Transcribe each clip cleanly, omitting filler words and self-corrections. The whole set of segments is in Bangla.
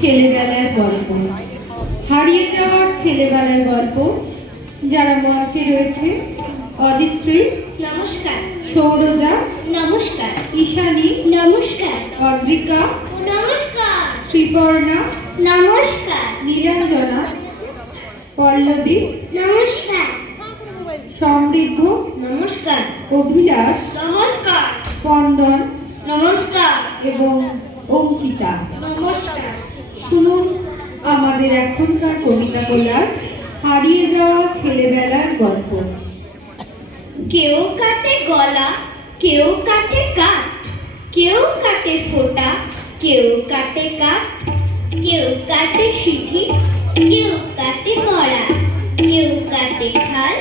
ছেলেবেলার গল্প। হারিয়ে যাওয়ার ছেলেবেলার গল্প। যারা মঞ্চে রয়েছে: অদিত্রী নমস্কার, সৌরজা নমস্কার, ঈশানী নমস্কার, অদ্রিকা নমস্কার, শ্রীপর্ণা নমস্কার, নীলাঞ্জনা পল্লবী নমস্কার, সমৃদ্ধ নমস্কার, অভিলাষ নমস্কার, স্পন্দন নমস্কার এবং অঙ্কিতা। নমস্কার। শুনুন আমাদের এখনকার কবিতা কোলাজ, হারিয়ে যাওয়া ছেলেবেলার গল্প। কেউ কাটে গলা, কেউ কাটে কাঠ, কেউ কাটে ফোঁটা, কেউ কাটে কাঠ, কেউ কাটে সিঁথি, কেউ কাটে কড়া, কেউ কাটে খাল,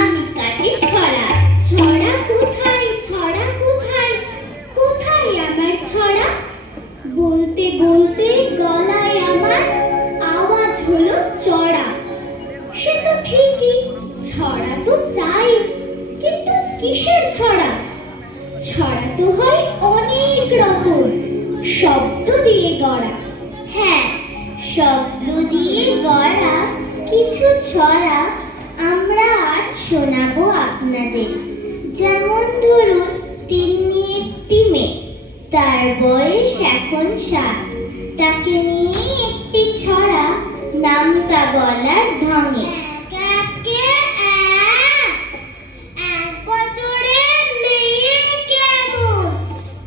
আমি কাটি ছড়া। ছড়া কোথায়, ছড়া কোথায়, কোথায় আমার ছড়া? বলতে বলতে গলায় আমার আওয়াজ হলো চড়া। সে তো ঠিকই, ছড়া তো চাই, কিন্তু কিসের ছড়া? ছড়া তো হয় অনেক রকম, শব্দ দিয়ে গড়া। হ্যাঁ, শব্দ দিয়ে গড়া কিছু ছড়া আমরা আজ শোনাবো আপনাদের। যেমন ধরুন, তিন্নি একটি মেয়ে, তার বয়স এখন 7। তাকে নিয়ে একটি ছড়া, নামটা বলার ঢঙে। এক বছরের মেয়ে কেমন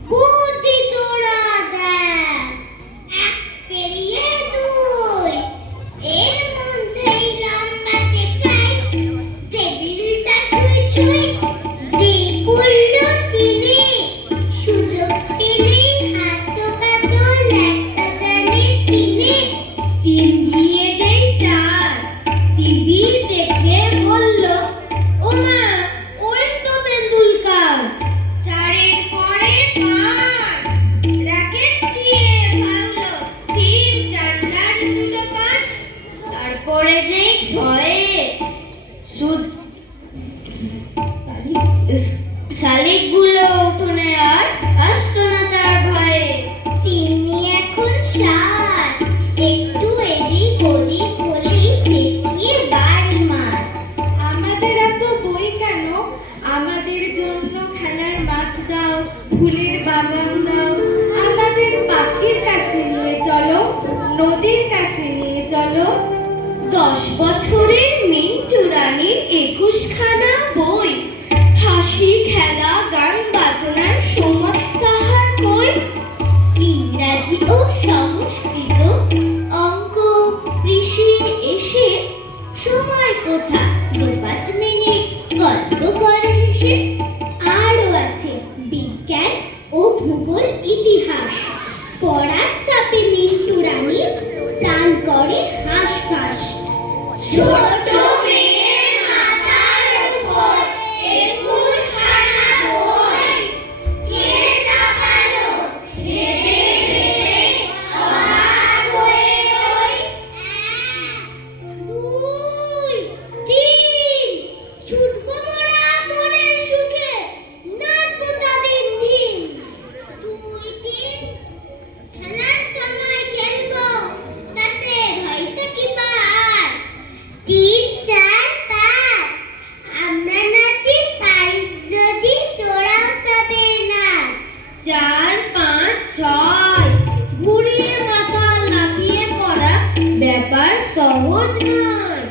বুদ্ধি তোরা দেখ, এক পেরিয়ে 2, এর মধ্যেই লম্বাতে প্রায় টেবিলটা ছুঁই ছুঁই দিয়ে পড়ল তিনি। সুযোগ পেলেই হাঁটো কাটো ল্যাটটা জানে তিনি। 3 গিয়ে যেই 4, টিভি দেখে বলল, ওমা ওই তো তেন্ডুলকার। 4 এর পরে 5, র‍্যাকেট দিয়ে ভাঙলো সিম জানলার দুটো কাঁচ। তারপরে যেই 6 সুদ শালিকগুলো উঠোনে আর আসতো না তার ভয়ে। তিনি এখন 7, একটু এদিক ওদিক হলেই চেঁচিয়ে বাড়ি মার। আমাদের এত বই কেন? আমাদের জন্য খেলার মাঠ দাও, ফুলের বাগান দাও। আমাদের পাখির কাছে নিয়ে চলো, নদীর কাছে নিয়ে চলো। 10 বছরের মিন্টু রানীর 21খানা বই, হাসি খেলা গান বাজনার সময় তাহার কই। ইংরাজি ও সংস্কৃত, অঙ্ক কৃষি এসে সময় কোথা 2-5 মিনিট গল্প করে হেসে। আরও আছে বিজ্ঞান ও ভূগোল ইতিহাস, পড়ার চাপে মিন্টু রানী চান করে হাঁসফাঁস। ছোট মেয়ের মাথার উপর 21খানা বই, কে চাপালো ভেবে ভেবে অবাক হয়ে রই। 1, 2, 3, ছুটবো মোরা মনের সুখে, নাচবো তা দিন দিন। 2, 3, খেলার সময় খেলবো, তাতে হয়তো কি বার। 3, 4, 5, আমরা নাচি 5 যদি তোরাও তবে নাচ। 4, 5, 6, ঘুরিয়ে মাথা লাফিয়ে পড়া ব্যাপার সহজ নয়।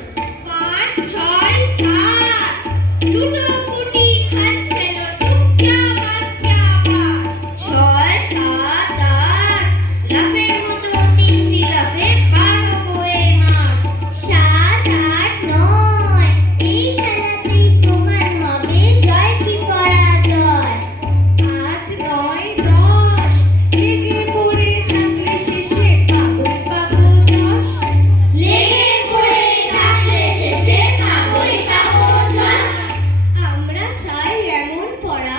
5, 6, 7, লুটোপুটি খাচ্ছে লটুকিয়া বাচ্চা আবার। 6, 7, 8, লাফের মতো 3টি লাফে পার হয়ে মাঠ। 7, 8, 9, এই খেলাতেই প্রমাণ হবে জয় কি পরাজয়। 8, 9, 10, লেগে পড়ে থাকলে শেষে পাগল পাগল যশ। লেগে পড়ে থাকলে শেষে পাগল পাগল যশ। আমরা চাই এমন পড়া,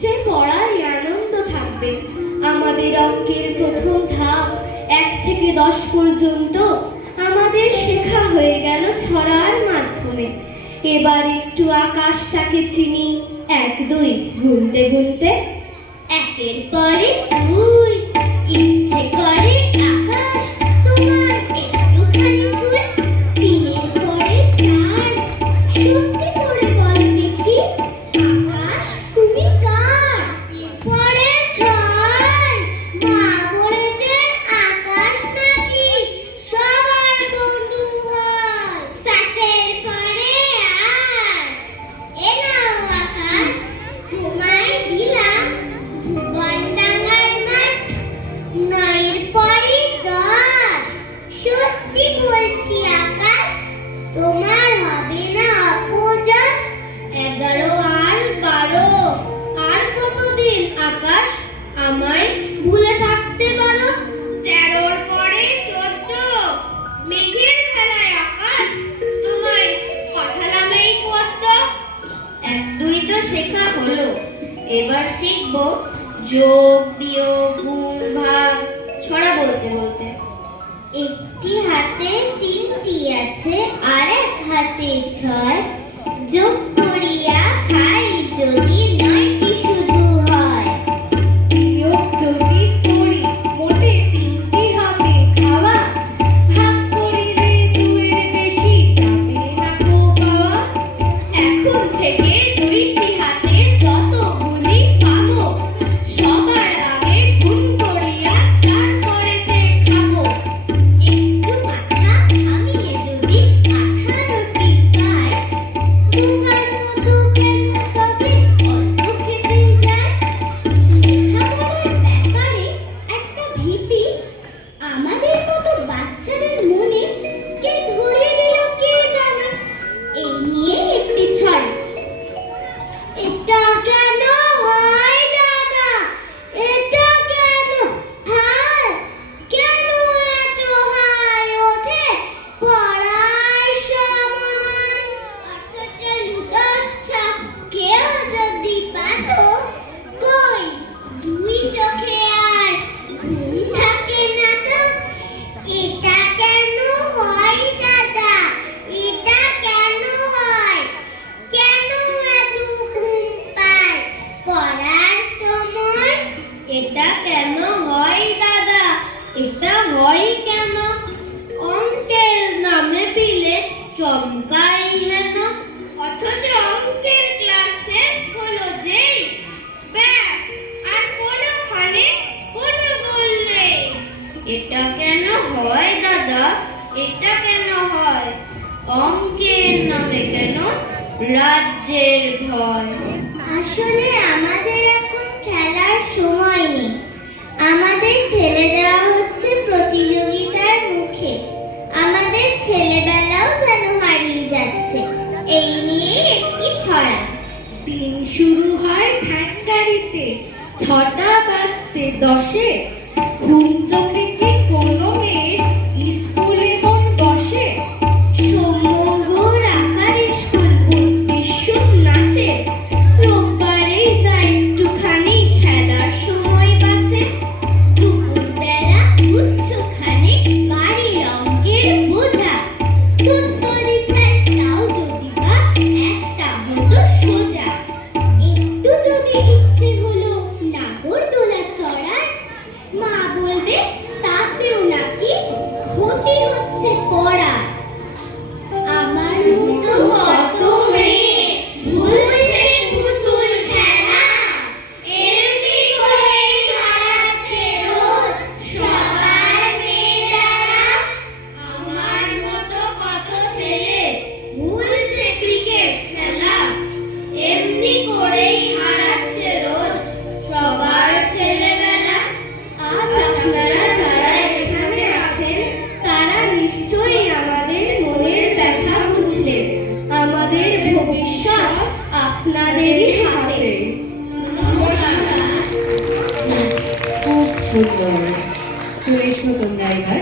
যে পড়ায় আনন্দ থাকবে। আমাদের অঙ্কের প্রথম ধাপ 1 থেকে 10 পর্যন্ত আমাদের শেখা হয়ে গেল ছড়ার মাধ্যমে। এবার একটু আকাশটাকে চিনি 1, 2 গুনতে গুনতে। 1 এর পরে 2, ইচ্ছে করে আকাশ এবার শিখব যোগ বিয়োগ গুণ ভাগ ছড়া বলতে বলতে। একটি হাতে 3টি আছে আর এক হাতে 6, যোগ করিয়া খাই যদি 9টি শুধু হয়। বিয়োগ যদি করি মোটে 3টি হবে খাওয়া, ভাগ করিলে 2-এর বেশি যাবে না কো পাওয়া। এখন থেকে 2টি হাতে যতগুলি পাবো সবার আগে গুণ করিয়া তারপরেতে খাবো। একটু মাথা ঘামিয়ে যদি 18টি পাই, বোকার মতো কেন তবে অল্প খেতে যায়? লেখাপড়ার ব্যাপারে একটা ভীতি আমাদের মতো বাচ্চাদের মনে কে ধরিয়ে দিল কে জানে। এই নিয়ে একটি ছড়া। এটা কেন হয় দাদা, এটা কেন হয়, কেন এত হাই ওঠে পড়ার সময়? অথচ লুকোচ্ছা কেউ যদি পেত, কই 2 চোখে আর ঘুম থাকে না তো। এটা কেন হয় দাদা, এটা কেন হয়, কেন এত ঘুম পায় পড়ার সময়? এটা কেন হয় দাদা, এটা হয় কেন, অঙ্কের নামে পিলে চমকাই হেন। অথচ অঙ্কের ক্লাস শেষ হলো যেই, ব্যাস আর কোনোখানে কোনো গোল নেই। এটা কেন হয় দাদা, এটা কেন হয়, অঙ্কের নামে কেন রাজ্যের ভয়। আসলে আমাদের এখন খেলার সময় নেই, আমাদের ঠেলে দেওয়া হচ্ছে প্রতিযোগিতার মুখে। আমাদের ছেলেবেলাও যেন হারিয়ে যাচ্ছে। এই নিয়ে একটি ছড়া। দিন শুরু হয় ভ্যান গাড়িতে, 6টা বাজতে 10-এ, ঘুম চোখে কি কোনো মেয়ের স্কুলে মন বসে? সোমঙ্গল আকার স্কুল উদ্দেশ্য নাচে, রোববারে যাই একটুখানি খেলার সময় বাঁচে। দুপুরবেলা উচ্চখানে বাড়ির অঙ্কের বোঝা, উত্তরিতাও যদি বা একটা হতো সোজা। একটু যদি ইচ্ছে হলো নাগরদোলা চড়ার, মা বলবে তাতেও নাকি ক্ষতি হচ্ছে পড়ার। আমার মতো কত মেয়ে ভুলছে পুতুল খেলা, এমনি করে হারাচ্ছে রোজ সবার মেয়েরা। আমার মতো কত ছেলে ভুলছে ক্রিকেট খেলা, এমনি করেই হারাচ্ছে রোজ সবার ছেলেবেলা। আজ আপনারা যারা এখানে আছেন তারা নিশ্চয়ই আমাদের মনের ব্যথা বুঝলেন। আমাদের ভবিষ্যৎ আপনাদেরই হাতে। খুব সুন্দর। তো এসো তোমরা এবার